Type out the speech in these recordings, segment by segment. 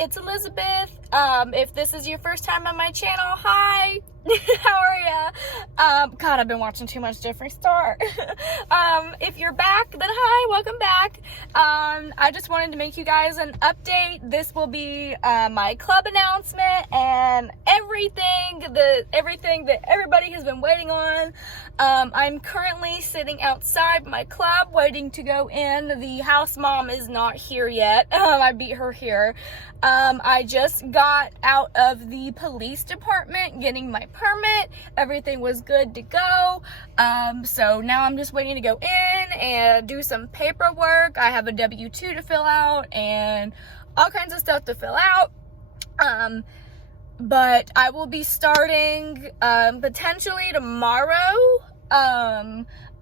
it's Elizabeth. If this is your first time on my channel, hi. How are ya? God, I've been watching too much Jeffree Star. If you're back, then hi, welcome back. I just wanted to make you guys an update. This will be my club announcement and everything that everybody has been waiting on. I'm currently sitting outside my club waiting to go in. The house mom is not here yet. I beat her here. I just got out of the police department getting my permit. Everything was good to go. So now I'm just waiting to go in and do some paperwork. I have a W-2 to fill out and all kinds of stuff to fill out. But I will be starting potentially tomorrow.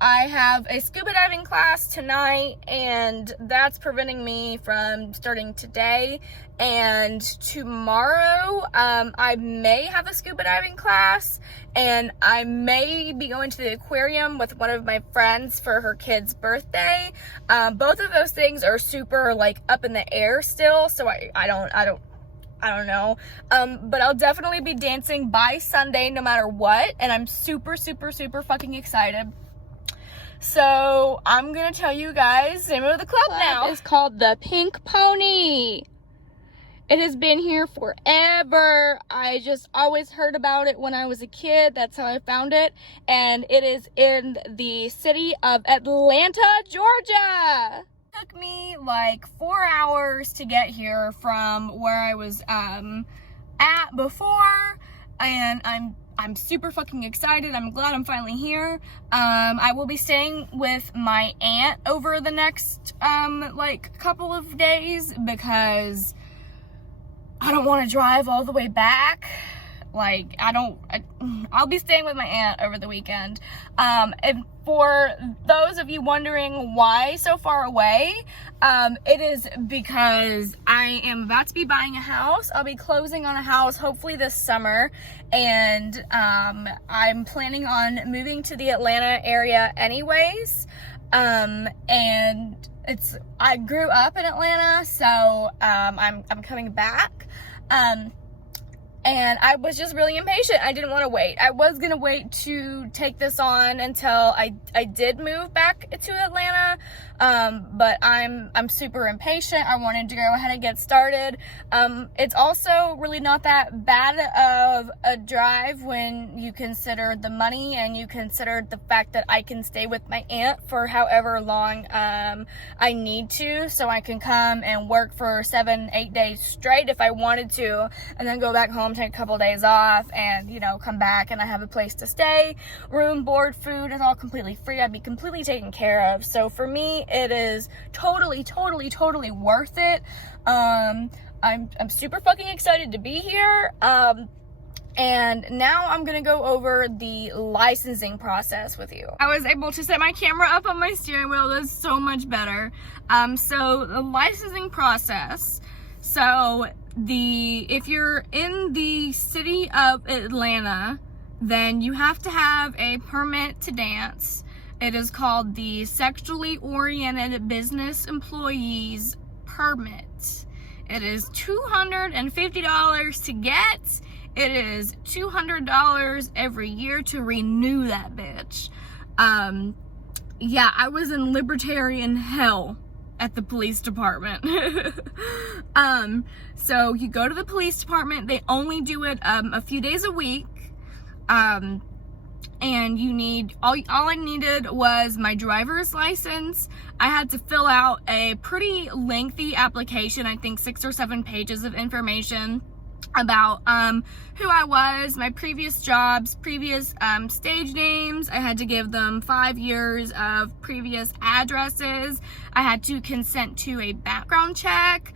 I have a scuba diving class tonight, and that's preventing me from starting today. And tomorrow, I may have a scuba diving class, and I may be going to the aquarium with one of my friends for her kid's birthday. Both of those things are super like up in the air still, so I don't know. But I'll definitely be dancing by Sunday no matter what, and I'm super fucking excited. So I'm gonna tell you guys the name of the club now. It's called the Pink Pony. It has been here forever. I just always heard about it when I was a kid. That's how I found it. And it is in the city of Atlanta, Georgia. It took me like 4 hours to get here from where I was at before, and I'm super fucking excited. I'm glad I'm finally here. I will be staying with my aunt over the next like couple of days because I don't want to drive all the way back. Like, I'll be staying with my aunt over the weekend. And for those of you wondering why so far away, it is because I am about to be buying a house. I'll be closing on a house hopefully this summer, and I'm planning on moving to the Atlanta area anyways. And I grew up in Atlanta, so I'm coming back. And I was just really impatient. I didn't want to wait. I was going to wait to take this on until I did move back to Atlanta. But I'm super impatient. I wanted to go ahead and get started. It's also really not that bad of a drive when you consider the money and you consider the fact that I can stay with my aunt for however long I need to, so I can come and work for 7-8 days straight if I wanted to, and then go back home, take a couple days off, and come back and I have a place to stay. Room, board, food is all completely free. I'd be completely taken care of. So for me, it is totally worth it. I'm super fucking excited to be here. And now I'm gonna go over the licensing process with you. I was able to set my camera up on my steering wheel. That's so much better. So the licensing process. So if you're in the city of Atlanta, then you have to have a permit to dance. It is called the Sexually Oriented Business Employees Permit. It is $250 to get. It is $200 every year to renew that bitch. Yeah, I was in libertarian hell at the police department. So you go to the police department. They only do it a few days a week. And you need, all I needed was my driver's license. I had to fill out a pretty lengthy application, I think 6 or 7 pages of information about who I was, my previous jobs, previous stage names. I had to give them 5 years of previous addresses. I had to consent to a background check.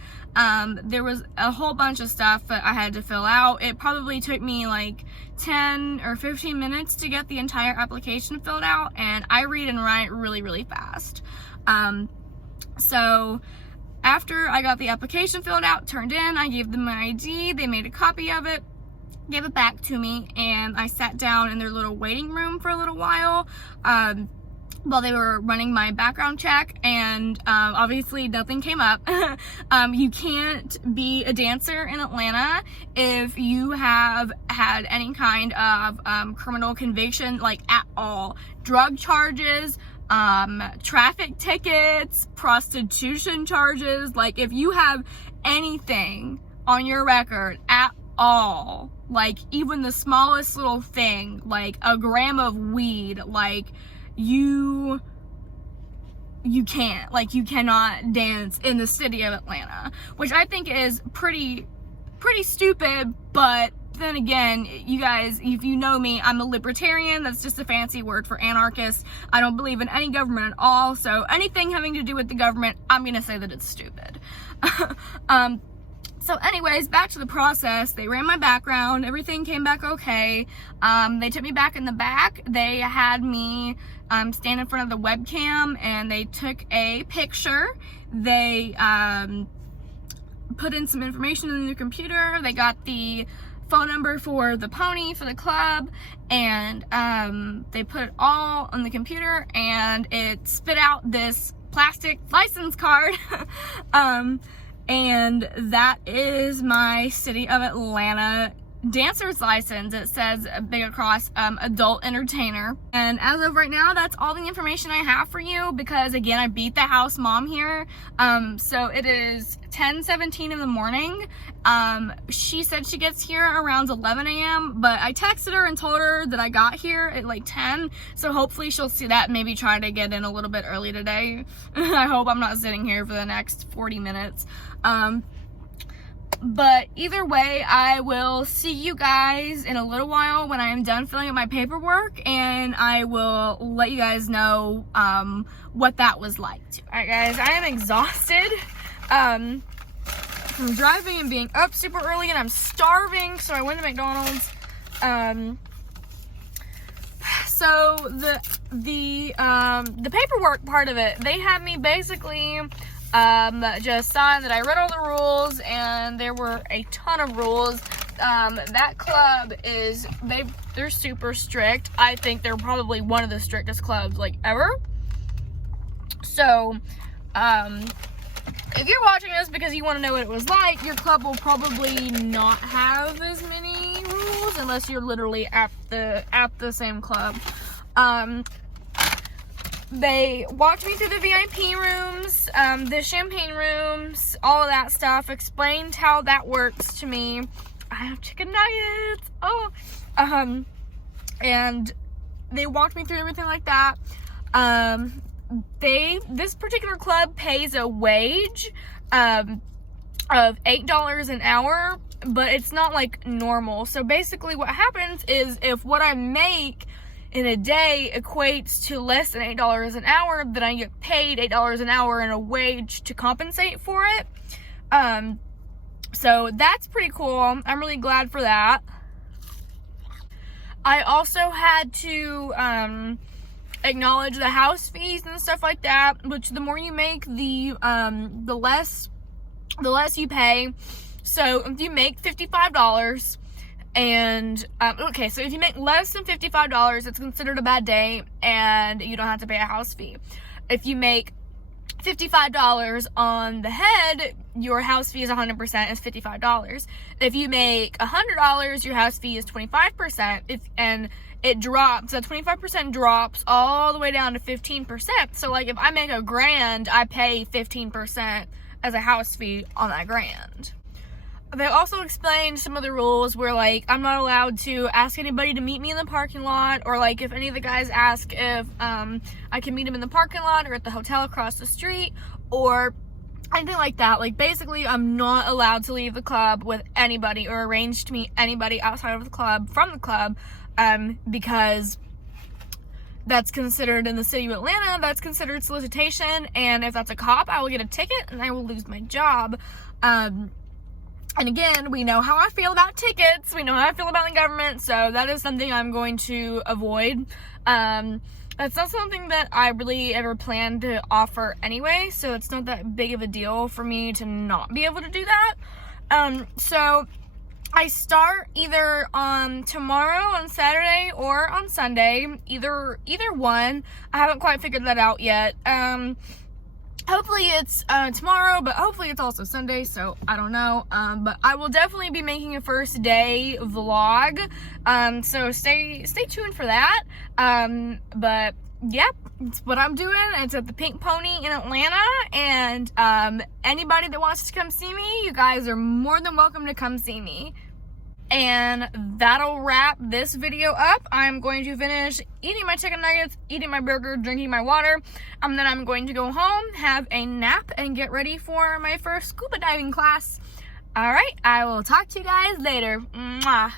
There was a whole bunch of stuff that I had to fill out. It probably took me like 10 or 15 minutes to get the entire application filled out, and I read and write really fast. So after I got the application filled out, turned in, I gave them my ID, they made a copy of it, gave it back to me, and I sat down in their little waiting room for a little while. while they were running my background check, and obviously nothing came up. You can't be a dancer in Atlanta if you have had any kind of criminal conviction, like at all. Drug charges, traffic tickets, prostitution charges. Like, if you have anything on your record at all, like even the smallest little thing, like a gram of weed, like you can't, like, you cannot dance in the city of Atlanta, which I think is pretty stupid. But then again, you guys, if you know me, I'm a libertarian. That's just a fancy word for anarchist. I don't believe in any government at all, so anything having to do with the government, I'm gonna say that it's stupid. So anyways, back to the process. They ran my background, everything came back okay. They took me back in the back. They had me stand in front of the webcam, and they took a picture. They put in some information in the computer. They got the phone number for the pony for the club, and they put it all on the computer, and it spit out this plastic license card. And that is my City of Atlanta dancer's license. It says big across adult entertainer. And as of right now, that's all the information I have for you, because again, I beat the house mom here. So it is 10:17 in the morning. She said she gets here around 11 a.m. but I texted her and told her that I got here at like 10, so hopefully she'll see that and maybe try to get in a little bit early today. I hope I'm not sitting here for the next 40 minutes. But either way, I will see you guys in a little while when I am done filling out my paperwork, and I will let you guys know what that was like too. Alright guys, I am exhausted from driving and being up super early, and I'm starving, so I went to McDonald's. So the paperwork part of it, they had me basically just sign that I read all the rules, and there were a ton of rules. That club is, they're super strict. I think they're probably one of the strictest clubs like ever. So if you're watching this because you want to know what it was like, your club will probably not have as many rules unless you're literally at the same club. They walked me through the VIP rooms, the champagne rooms, all of that stuff, explained how that works to me. I have chicken nuggets, and they walked me through everything like that. This particular club pays a wage, of $8 an hour, but it's not like normal. So basically what happens is, if what I make in a day equates to less than $8 an hour, then I get paid $8 an hour in a wage to compensate for it. So that's pretty cool. I'm really glad for that. I also had to acknowledge the house fees and stuff like that, which the more you make, the less you pay. So if you make $55, and okay, so if you make less than $55, it's considered a bad day and you don't have to pay a house fee. If you make $55 on the head, your house fee is 100%, is $55. If you make $100, your house fee is 25%. And it drops, that 25% drops all the way down to 15%. So like if I make $1,000, I pay 15% as a house fee on that $1,000. They also explained some of the rules where, like, I'm not allowed to ask anybody to meet me in the parking lot, or like if any of the guys ask if I can meet them in the parking lot or at the hotel across the street or anything like that. Like, basically I'm not allowed to leave the club with anybody or arrange to meet anybody outside of the club from the club, because that's considered, in the city of Atlanta, that's considered solicitation, and if that's a cop, I will get a ticket and I will lose my job. And again, we know how I feel about tickets. We know how I feel about the government. So that is something I'm going to avoid. That's not something that I really ever plan to offer anyway. So it's not that big of a deal for me to not be able to do that. So I start either tomorrow on Saturday or on Sunday, either one. I haven't quite figured that out yet. Hopefully it's tomorrow, but hopefully it's also Sunday, so I don't know. But I will definitely be making a first day vlog, so stay tuned for that. But yep, it's what I'm doing. It's at the Pink Pony in Atlanta, and anybody that wants to come see me, you guys are more than welcome to come see me. And that'll wrap this video up. I'm going to finish eating my chicken nuggets, eating my burger, drinking my water, and then I'm going to go home, have a nap, and get ready for my first scuba diving class. All right, I will talk to you guys later. Mwah.